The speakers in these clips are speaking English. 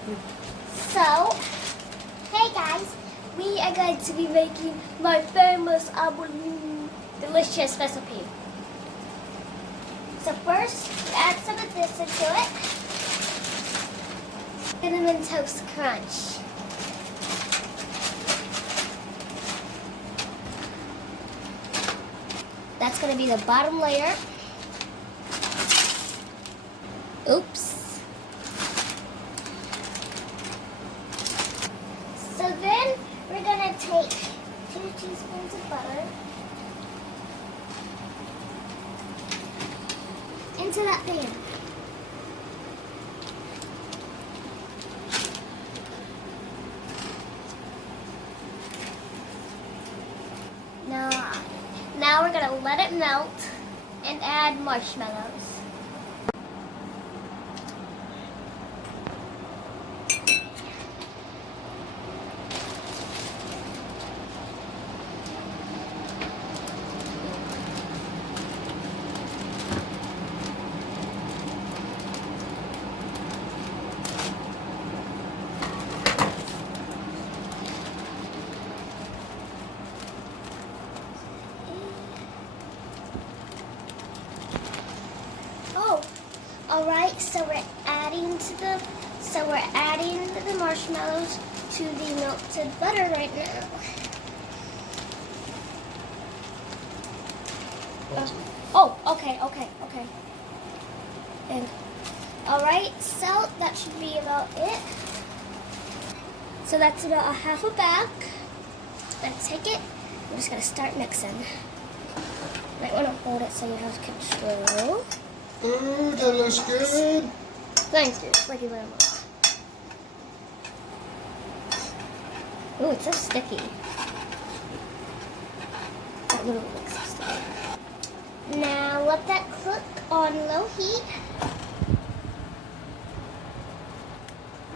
So, hey guys, we are going to be making my famous delicious recipe. So first, add some of this into it. Cinnamon Toast Crunch. That's going to be the bottom layer. Oops. So then we're going to take 2 teaspoons of butter into that pan. Now we're going to let it melt and add marshmallows. Alright, so we're adding the marshmallows to the melted butter right now. Okay. And alright, so that should be about it. So that's about a half a bag. Let's take it. We're just gonna start mixing. Might want to hold it so you have control. Ooh, that looks good. Thank you very much. Ooh, it's so sticky. That little looks so sticky. Now let that cook on low heat.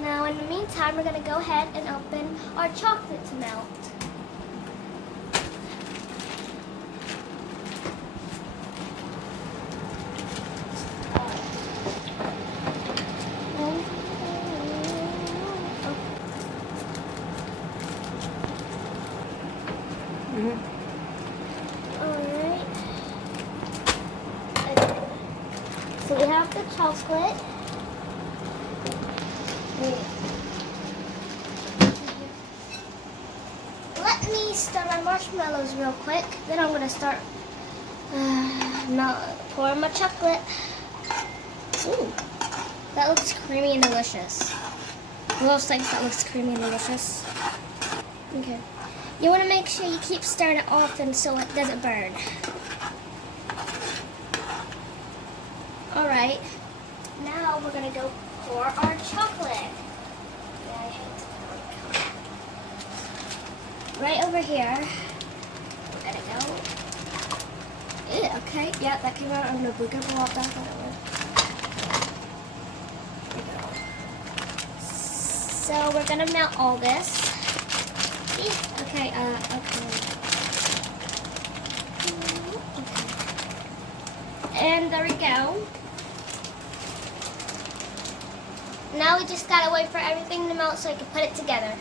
Now in the meantime, we're gonna go ahead and open our chocolate to melt. Alright. So we have the chocolate. Let me stir my marshmallows real quick. Then I'm going to start pouring my chocolate. Ooh, that looks creamy and delicious. Most things that looks creamy and delicious. Okay. You want to make sure you keep stirring it often so it doesn't burn. Alright, now we're going to go pour our chocolate. Right over here. We're going to go. Okay, yeah, that came out. I'm going to blow out that one. There we go. So we're going to melt all this. Okay, and there we go. Now we just gotta wait for everything to melt so I can put it together.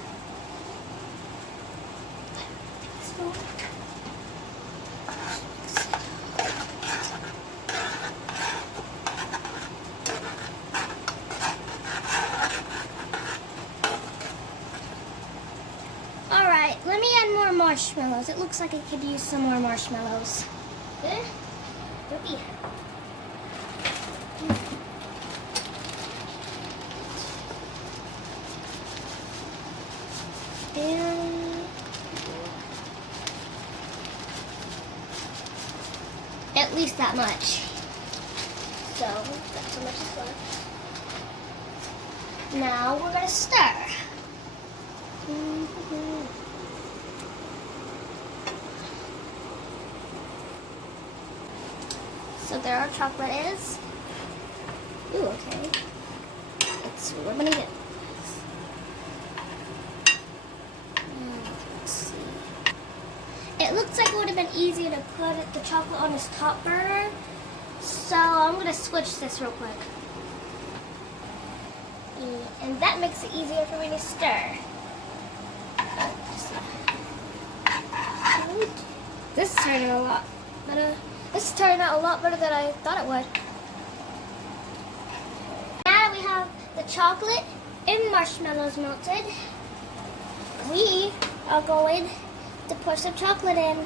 Alright, let me add more marshmallows. It looks like I could use some more marshmallows. Good? Doopy. And at least that much. So, that's how much is left. Now we're going to stir. So there our chocolate is. Ooh, okay. It's ribbon again. Let's see. It looks like it would have been easier to put the chocolate on this top burner. So I'm going to switch this real quick. And that makes it easier for me to stir. This is turning a lot better. This is turning out a lot better than I thought it would. Now that we have the chocolate and marshmallows melted, we are going to pour some chocolate in.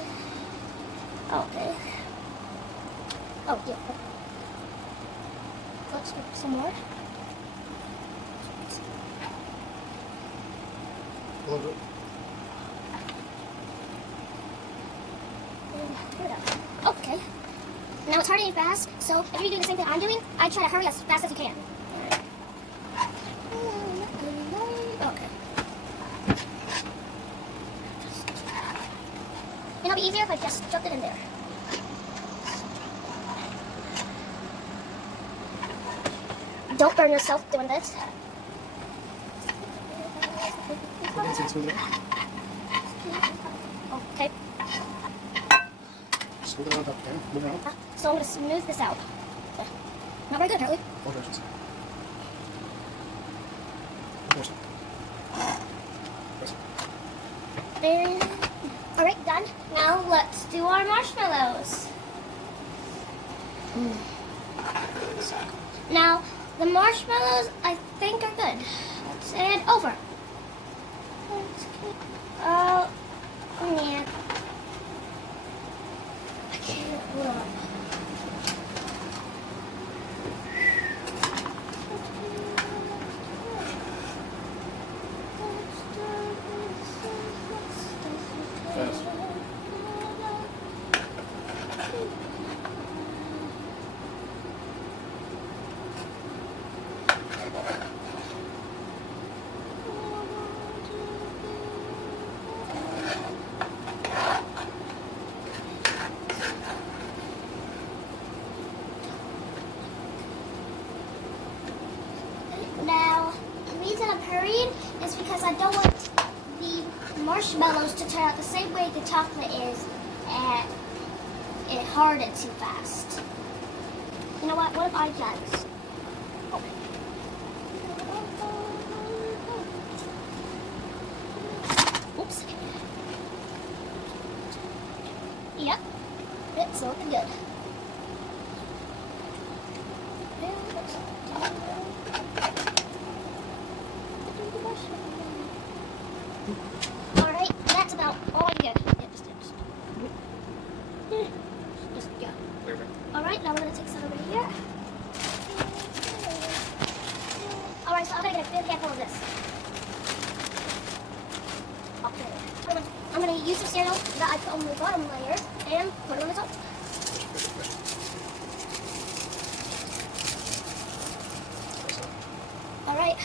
Okay. Oh, yeah. Let's put some more. Okay. Now it's hardening fast, so if you're doing the same thing I'm doing, I try to hurry as fast as you can. Okay. And it'll be easier if I just stuck it in there. Don't burn yourself doing this. Okay. Smooth it on top, okay? Move around. So I'm going to smooth this out. Not very good, apparently. Both directions. Force it. And, alright, done. Now let's do our marshmallows. Now, the marshmallows, I think, are good. Let's add over. Oh, man. I can't look. Fast. Now, the reason I'm hurrying is because I don't want the marshmallows to turn out the same way the chocolate is and it hardened too fast. You know what? What if I just... Oops. Yep. It's looking good. Alright, that's about all I get. Yeah, just go. Alright, now we're going to take some over here. Alright, so I'm going to get a big handful of this. Okay. I'm going to use some cereal that I put on the bottom layer and put it on the top. Alright.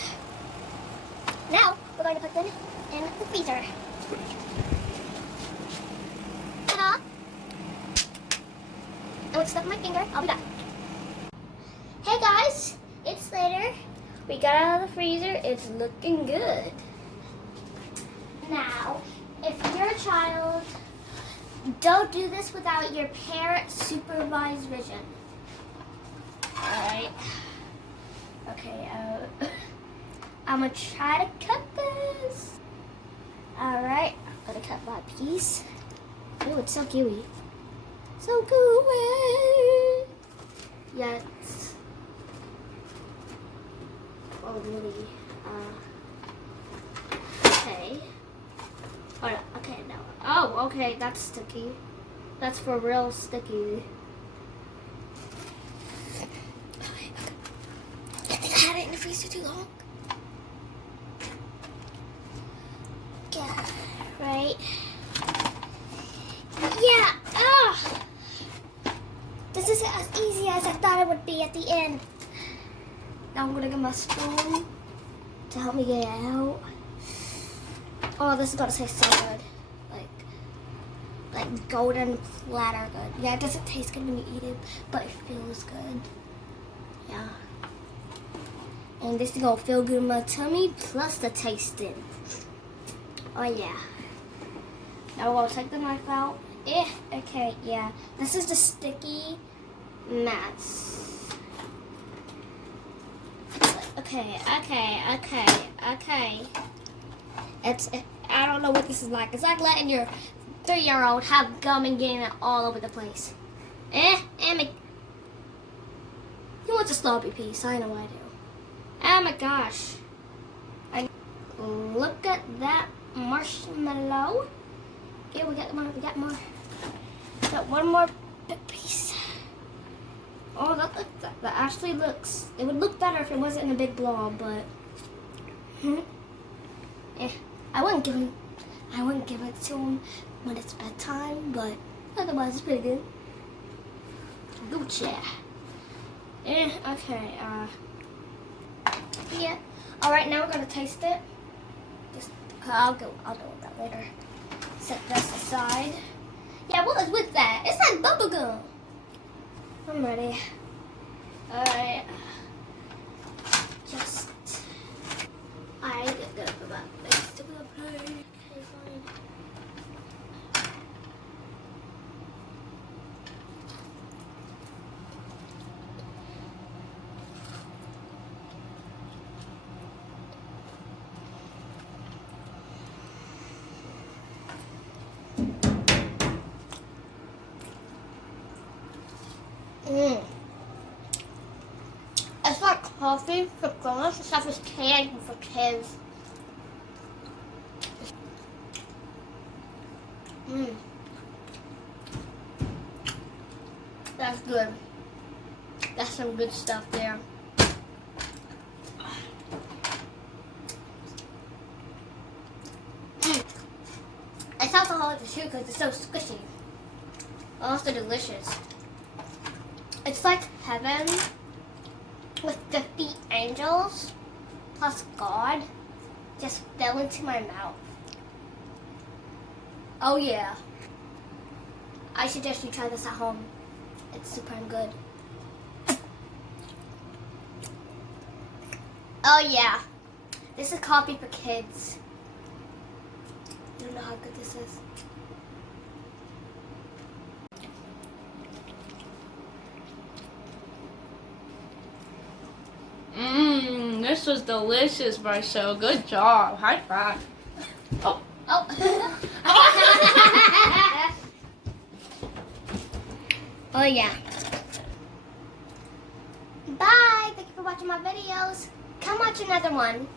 Now, we're going to put them in the freezer. Ta-da! I would stuff my finger. I'll be back. Hey guys, it's later. We got out of the freezer. It's looking good. Now, if you're a child, don't do this without your parent's supervised vision. Alright. Okay, I'm gonna try to cut this. Alright, I'm gonna cut my piece. Oh, it's so gooey. So gooey. Yeah, it's really, okay. Alright, okay, now. Oh, okay, that's sticky. That's for real sticky. I think I had it in the freezer too long. Yeah, right. Yeah, this isn't as easy as I thought it would be at the end. Now I'm gonna get my spoon to help me get it out. Oh, this is gonna taste so good. Like golden platter good. Yeah, it doesn't taste good when you eat it, but it feels good. Yeah. And this is gonna feel good in my tummy, plus the tasting. Oh yeah. Now we'll take the knife out. Okay, yeah. This is the sticky mats. Okay. Okay. I don't know what this is like. It's like letting your 3-year-old have gum and getting it all over the place. He wants a sloppy piece. I know I do. Oh my gosh. Look at that marshmallow. Yeah, we got more. Got one more piece. Oh, that actually looks. It would look better if it wasn't in a big blob, but I wouldn't give it to him when it's bedtime, but otherwise it's pretty good. Gucci. Okay. Yeah. All right, now we're gonna taste it. I'll deal with that later. Set this aside. Yeah, what is with that? It's like bubblegum. I'm ready. Alright. I get that about next to the plate. Okay, fine. It's like coffee for grown-ups. This stuff is candy for kids. That's good. That's some good stuff there. It's alcoholic to chew because it's so squishy. Also delicious. It's like heaven with 50 angels plus God just fell into my mouth. Oh yeah. I suggest you try this at home. It's super good. Oh yeah. This is coffee for kids. You don't know how good this is. This was delicious, Bry'Chelle. Good job. High five. Oh. Oh yeah. Bye. Thank you for watching my videos. Come watch another one.